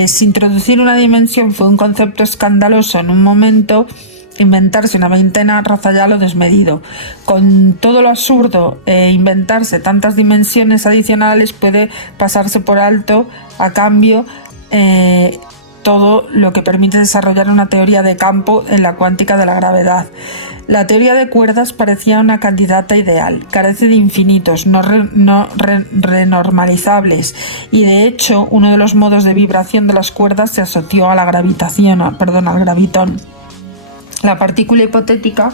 Si introducir una dimensión fue un concepto escandaloso en un momento, inventarse una veintena roza ya lo desmedido. Con todo lo absurdo, inventarse tantas dimensiones adicionales puede pasarse por alto a cambio todo lo que permite desarrollar una teoría de campo en la cuántica de la gravedad. La teoría de cuerdas parecía una candidata ideal, carece de infinitos, no renormalizables, y de hecho uno de los modos de vibración de las cuerdas se asoció a la al gravitón. La partícula hipotética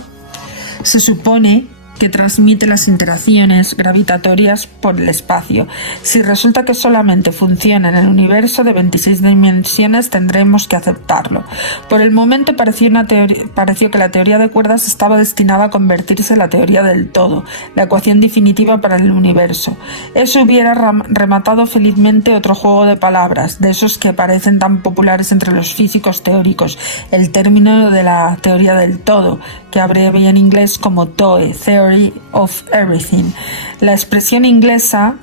se supone que transmite las interacciones gravitatorias por el espacio. Si resulta que solamente funciona en el universo de 26 dimensiones, tendremos que aceptarlo. Por el momento pareció que la teoría de cuerdas estaba destinada a convertirse en la teoría del todo, la ecuación definitiva para el universo. Eso hubiera rematado felizmente otro juego de palabras, de esos que parecen tan populares entre los físicos teóricos, el término de la teoría del todo, que abrevia en inglés como TOE, Theory of Everything. La expresión inglesa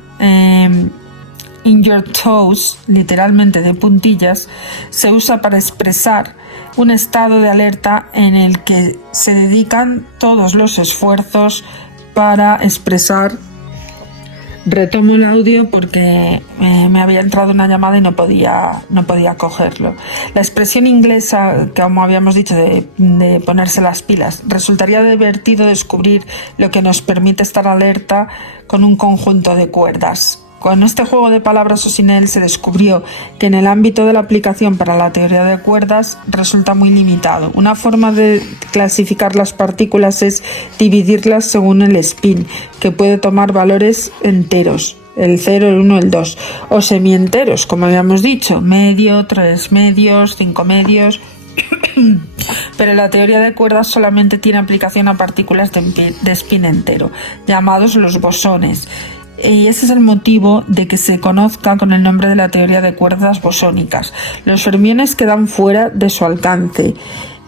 in your toes, literalmente de puntillas, se usa para expresar un estado de alerta en el que se dedican todos los esfuerzos para expresar. Retomo el audio porque me había entrado una llamada y no podía cogerlo. La expresión inglesa, que como habíamos dicho, de ponerse las pilas, resultaría divertido descubrir lo que nos permite estar alerta con un conjunto de cuerdas. Con este juego de palabras o sin él se descubrió que en el ámbito de la aplicación para la teoría de cuerdas resulta muy limitado. Una forma de clasificar las partículas es dividirlas según el spin, que puede tomar valores enteros. el 0, el 1, el 2, o semienteros, como habíamos dicho, medio, 3 medios, 5 medios. Pero la teoría de cuerdas solamente tiene aplicación a partículas de spin entero, llamados los bosones. Y ese es el motivo de que se conozca con el nombre de la teoría de cuerdas bosónicas. Los fermiones quedan fuera de su alcance,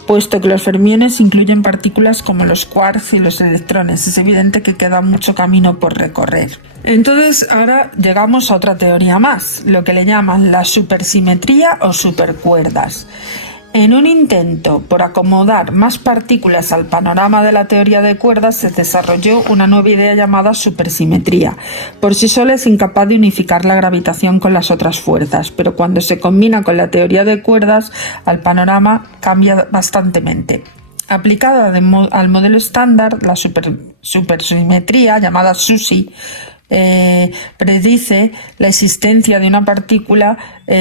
puesto que los fermiones incluyen partículas como los quarks y los electrones. Es evidente que queda mucho camino por recorrer. Entonces ahora llegamos a otra teoría más, lo que le llaman la supersimetría o supercuerdas. En un intento por acomodar más partículas al panorama de la teoría de cuerdas, se desarrolló una nueva idea llamada supersimetría. Por sí sola es incapaz de unificar la gravitación con las otras fuerzas, pero cuando se combina con la teoría de cuerdas, el panorama cambia bastantemente. Aplicada al modelo estándar, la supersimetría, llamada SUSY, predice la existencia de una partícula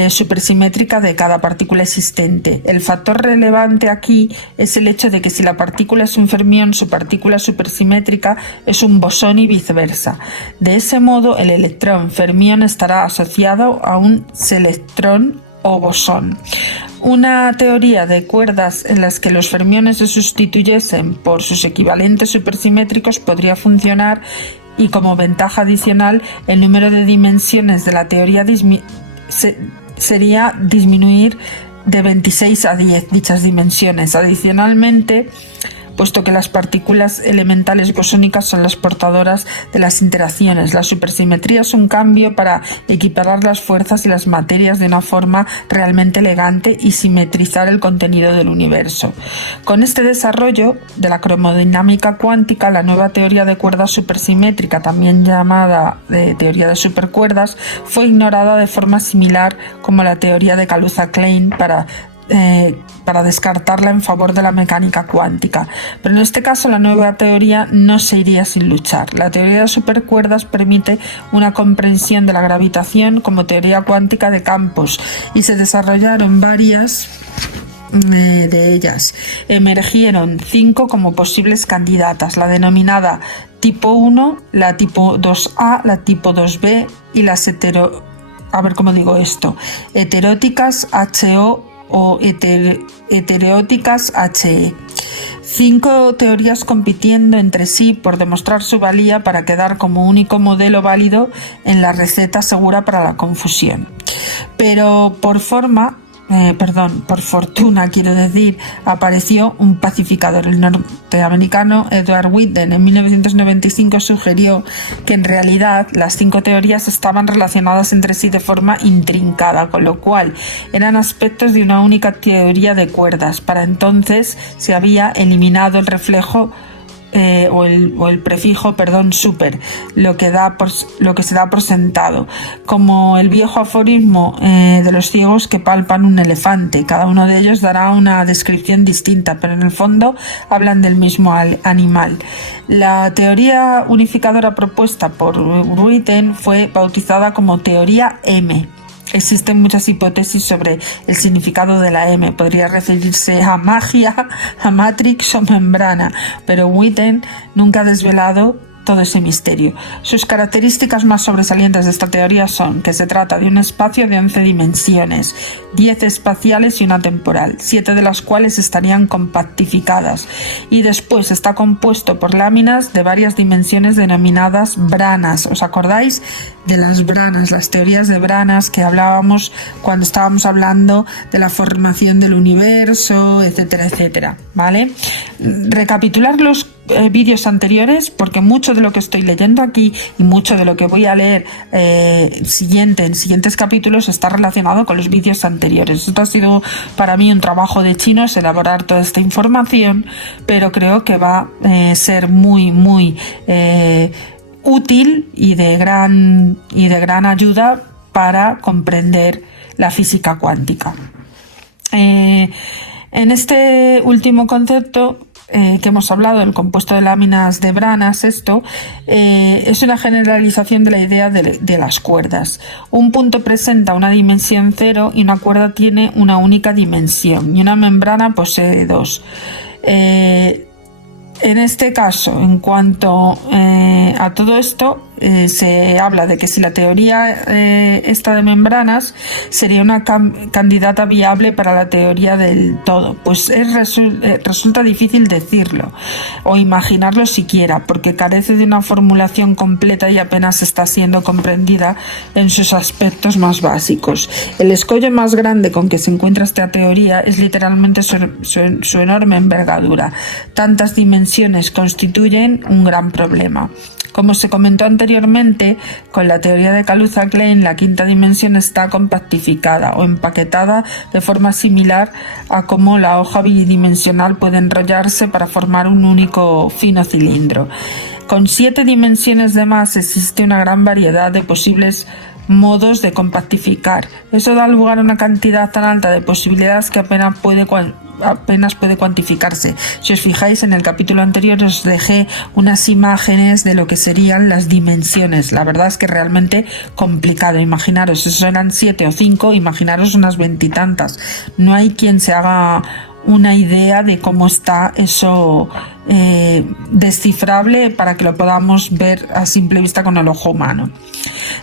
supersimétrica de cada partícula existente. El factor relevante aquí es el hecho de que si la partícula es un fermión, su partícula supersimétrica es un bosón y viceversa. De ese modo, el electrón fermión estará asociado a un selectrón o bosón. Una teoría de cuerdas en las que los fermiones se sustituyesen por sus equivalentes supersimétricos podría funcionar, y como ventaja adicional, el número de dimensiones de la teoría sería disminuir de 26 a 10 dichas dimensiones. Adicionalmente, puesto que las partículas elementales bosónicas son las portadoras de las interacciones, la supersimetría es un cambio para equiparar las fuerzas y las materias de una forma realmente elegante y simetrizar el contenido del universo. Con este desarrollo de la cromodinámica cuántica, la nueva teoría de cuerdas supersimétrica, también llamada teoría de supercuerdas, fue ignorada de forma similar como la teoría de Kaluza-Klein para descartarla en favor de la mecánica cuántica. Pero en este caso la nueva teoría no se iría sin luchar. La teoría de supercuerdas permite una comprensión de la gravitación como teoría cuántica de campos, y se desarrollaron varias de ellas. Emergieron 5 como posibles candidatas: la denominada tipo 1, la tipo 2A, la tipo 2B y las heteróticas HO o heteróticas HE. 5 teorías compitiendo entre sí por demostrar su valía para quedar como único modelo válido en la receta segura para la confusión. Pero por fortuna, apareció un pacificador. El norteamericano Edward Witten en 1995 sugirió que en realidad las 5 teorías estaban relacionadas entre sí de forma intrincada, con lo cual eran aspectos de una única teoría de cuerdas. Para entonces se había eliminado el reflejo o el prefijo super, lo que se da por sentado, como el viejo aforismo de los ciegos que palpan un elefante. Cada uno de ellos dará una descripción distinta, pero en el fondo hablan del mismo animal. La teoría unificadora propuesta por Witten fue bautizada como teoría M. Existen muchas hipótesis sobre el significado de la M. Podría referirse a magia, a Matrix o membrana, pero Witten nunca ha desvelado todo ese misterio. Sus características más sobresalientes de esta teoría son que se trata de un espacio de 11 dimensiones, 10 espaciales y una temporal, 7 de las cuales estarían compactificadas, y después está compuesto por láminas de varias dimensiones denominadas branas. ¿Os acordáis de las branas, las teorías de branas que hablábamos cuando estábamos hablando de la formación del universo, etcétera, etcétera? ¿Vale? Recapitular los vídeos anteriores, porque mucho de lo que estoy leyendo aquí y mucho de lo que voy a leer en siguientes capítulos está relacionado con los vídeos anteriores. Esto ha sido para mí un trabajo de chinos, elaborar toda esta información, pero creo que va a ser muy útil y de gran ayuda para comprender la física cuántica. En este último concepto que hemos hablado, el compuesto de láminas de branas, es una generalización de la idea de las cuerdas. Un punto presenta una dimensión 0 y una cuerda tiene una única dimensión, y una membrana posee 2. En este caso, en cuanto a todo esto, se habla de que si la teoría esta de membranas sería una candidata viable para la teoría del todo, pues resulta difícil decirlo o imaginarlo siquiera, porque carece de una formulación completa y apenas está siendo comprendida en sus aspectos más básicos. El escollo más grande con que se encuentra esta teoría es literalmente su enorme envergadura. Tantas dimensiones constituyen un gran problema. Como se comentó anteriormente, con la teoría de Kaluza-Klein, la quinta dimensión está compactificada o empaquetada de forma similar a cómo la hoja bidimensional puede enrollarse para formar un único fino cilindro. Con 7 dimensiones de más existe una gran variedad de posibles modos de compactificar. Eso da lugar a una cantidad tan alta de posibilidades que apenas puede cuantificarse. Si os fijáis, en el capítulo anterior os dejé unas imágenes de lo que serían las dimensiones. La verdad es que realmente complicado. Imaginaros, eso eran 7 o 5, imaginaros unas 20 y tantas. No hay quien se haga una idea de cómo está eso descifrable para que lo podamos ver a simple vista con el ojo humano.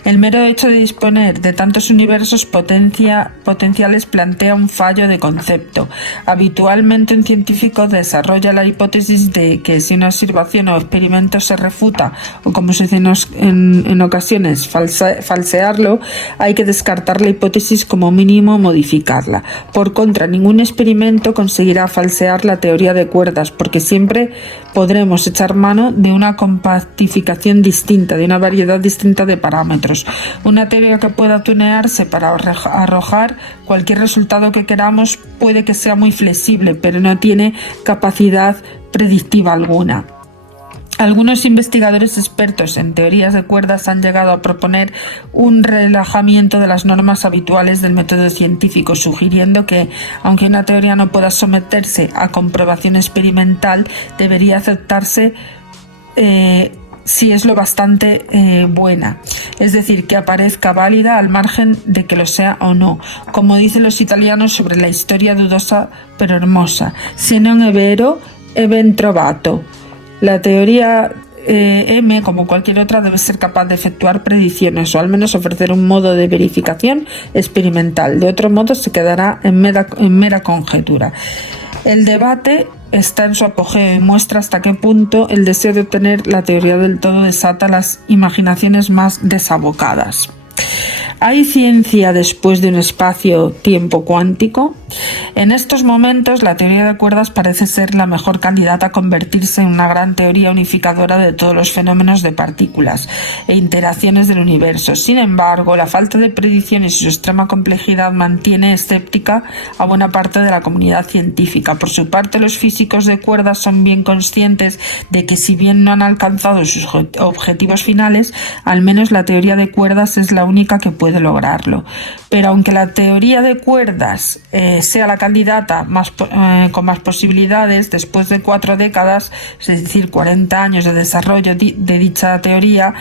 El mero hecho de disponer de tantos universos potenciales plantea un fallo de concepto. Habitualmente un científico desarrolla la hipótesis de que si una observación o experimento se refuta, o como se dice en ocasiones, falsearlo, hay que descartar la hipótesis, como mínimo modificarla. Por contra, ningún experimento conseguirá falsear la teoría de cuerdas, porque siempre podremos echar mano de una compactificación distinta, de una variedad distinta de parámetros. Una teoría que pueda tunearse para arrojar cualquier resultado que queramos puede que sea muy flexible, pero no tiene capacidad predictiva alguna. Algunos investigadores expertos en teorías de cuerdas han llegado a proponer un relajamiento de las normas habituales del método científico, sugiriendo que, aunque una teoría no pueda someterse a comprobación experimental, debería aceptarse si es lo bastante buena, es decir, que aparezca válida al margen de que lo sea o no, como dicen los italianos sobre la historia dudosa pero hermosa, se non è vero, è ben trovato. La teoría M, como cualquier otra, debe ser capaz de efectuar predicciones o al menos ofrecer un modo de verificación experimental. De otro modo se quedará en mera conjetura. El debate está en su apogeo y muestra hasta qué punto el deseo de obtener la teoría del todo desata las imaginaciones más desabocadas. ¿Hay ciencia después de un espacio-tiempo cuántico? En estos momentos, la teoría de cuerdas parece ser la mejor candidata a convertirse en una gran teoría unificadora de todos los fenómenos de partículas e interacciones del universo. Sin embargo, la falta de predicciones y su extrema complejidad mantiene escéptica a buena parte de la comunidad científica. Por su parte, los físicos de cuerdas son bien conscientes de que, si bien no han alcanzado sus objetivos finales, al menos la teoría de cuerdas es la única que puede lograrlo. Pero aunque la teoría de cuerdas sea la candidata con más posibilidades, después de 4 décadas, es decir, 40 años de desarrollo de dicha teoría,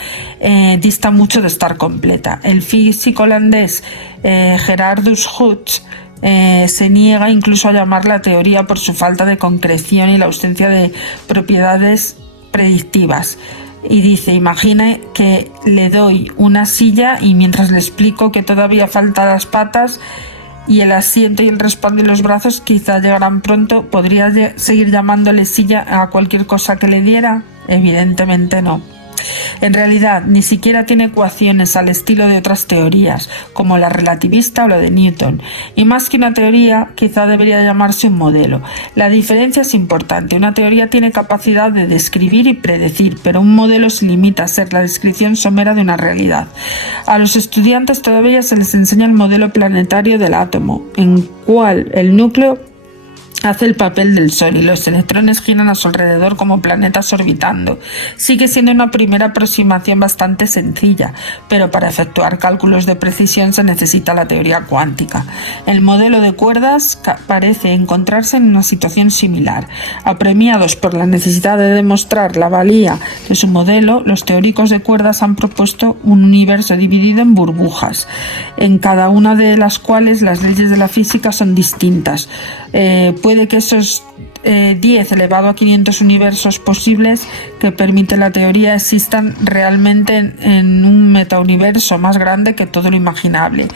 dista mucho de estar completa. El físico holandés Gerardus Hoots se niega incluso a llamar la teoría por su falta de concreción y la ausencia de propiedades predictivas. Y dice, imagine que le doy una silla y mientras le explico que todavía faltan las patas y el asiento y el respaldo y los brazos quizá llegarán pronto, ¿podría seguir llamándole silla a cualquier cosa que le diera? Evidentemente no. En realidad, ni siquiera tiene ecuaciones al estilo de otras teorías, como la relativista o la de Newton, y más que una teoría, quizá debería llamarse un modelo. La diferencia es importante. Una teoría tiene capacidad de describir y predecir, pero un modelo se limita a ser la descripción somera de una realidad. A los estudiantes todavía se les enseña el modelo planetario del átomo, en cual el núcleo hace el papel del Sol y los electrones giran a su alrededor como planetas orbitando. Sigue siendo una primera aproximación bastante sencilla, pero para efectuar cálculos de precisión se necesita la teoría cuántica. El modelo de cuerdas parece encontrarse en una situación similar. Apremiados por la necesidad de demostrar la valía de su modelo, los teóricos de cuerdas han propuesto un universo dividido en burbujas, en cada una de las cuales las leyes de la física son distintas. Puede que esos 10 elevado a 500 universos posibles que permite la teoría existan realmente en un metauniverso más grande que todo lo imaginable.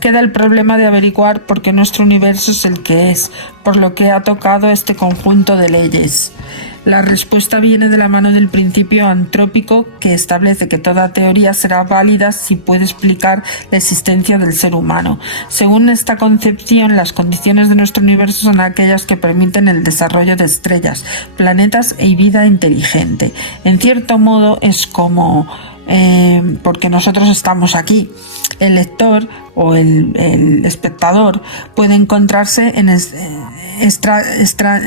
Queda el problema de averiguar por qué nuestro universo es el que es, por lo que ha tocado este conjunto de leyes. La respuesta viene de la mano del principio antrópico, que establece que toda teoría será válida si puede explicar la existencia del ser humano. Según esta concepción, las condiciones de nuestro universo son aquellas que permiten el desarrollo de estrellas, planetas y vida inteligente. En cierto modo es como porque nosotros estamos aquí. El lector o el espectador puede encontrarse en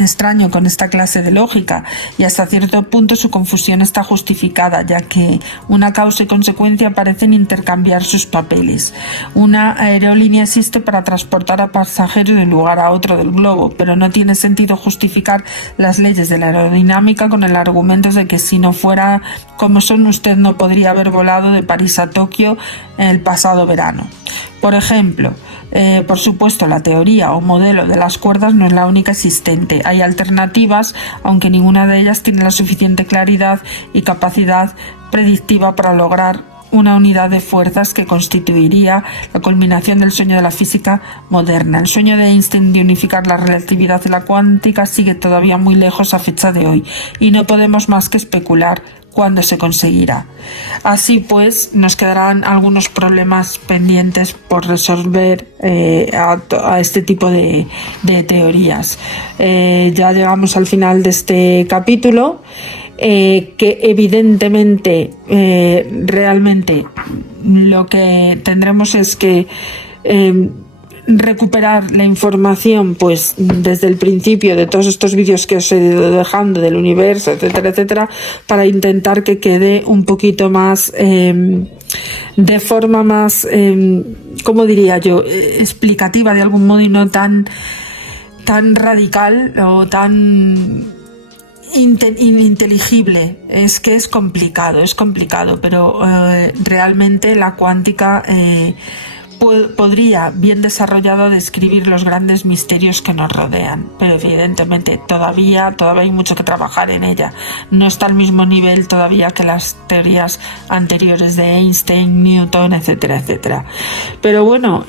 extraño con esta clase de lógica, y hasta cierto punto su confusión está justificada, ya que una causa y consecuencia parecen intercambiar sus papeles. Una aerolínea existe para transportar a pasajeros de un lugar a otro del globo, pero no tiene sentido justificar las leyes de la aerodinámica con el argumento de que si no fuera como son, usted no podría haber volado de París a Tokio en el pasado verano. Por ejemplo, por supuesto, la teoría o modelo de las cuerdas no es la única existente. Hay alternativas, aunque ninguna de ellas tiene la suficiente claridad y capacidad predictiva para lograr una unidad de fuerzas que constituiría la culminación del sueño de la física moderna. El sueño de Einstein de unificar la relatividad y la cuántica sigue todavía muy lejos a fecha de hoy, y no podemos más que especular cuándo se conseguirá. Así pues, nos quedarán algunos problemas pendientes por resolver a este tipo de teorías. Ya llegamos al final de este capítulo, que evidentemente realmente lo que tendremos es que recuperar la información pues desde el principio de todos estos vídeos que os he ido dejando del universo, etcétera, etcétera, para intentar que quede un poquito más de forma más ¿cómo diría yo? Explicativa de algún modo, y no tan radical o tan ininteligible. Es que es complicado, pero realmente la cuántica podría, bien desarrollado, describir los grandes misterios que nos rodean, pero evidentemente todavía hay mucho que trabajar en ella. No está al mismo nivel todavía que las teorías anteriores de Einstein, Newton, etcétera, etcétera. Pero bueno,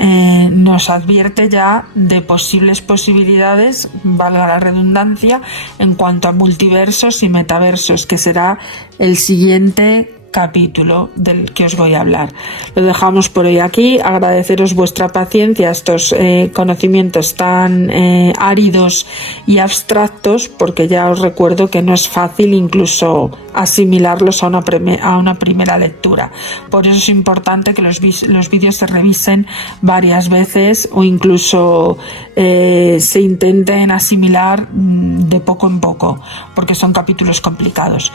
nos advierte ya de posibles posibilidades, valga la redundancia, en cuanto a multiversos y metaversos, que será el siguiente capítulo del que os voy a hablar. Lo dejamos por hoy aquí. Agradeceros vuestra paciencia a estos conocimientos tan áridos y abstractos, porque ya os recuerdo que no es fácil incluso asimilarlos a una primera lectura. Por eso es importante que los vídeos se revisen varias veces, o incluso se intenten asimilar de poco en poco, porque son capítulos complicados.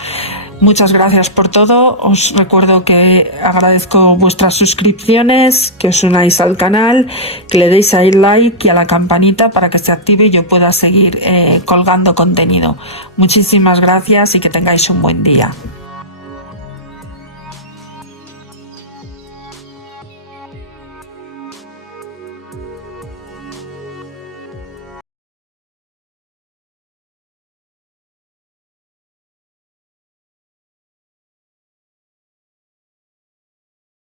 Muchas gracias por todo. Os recuerdo que agradezco vuestras suscripciones, que os unáis al canal, que le deis ahí like y a la campanita para que se active y yo pueda seguir colgando contenido. Muchísimas gracias y que tengáis un buen día.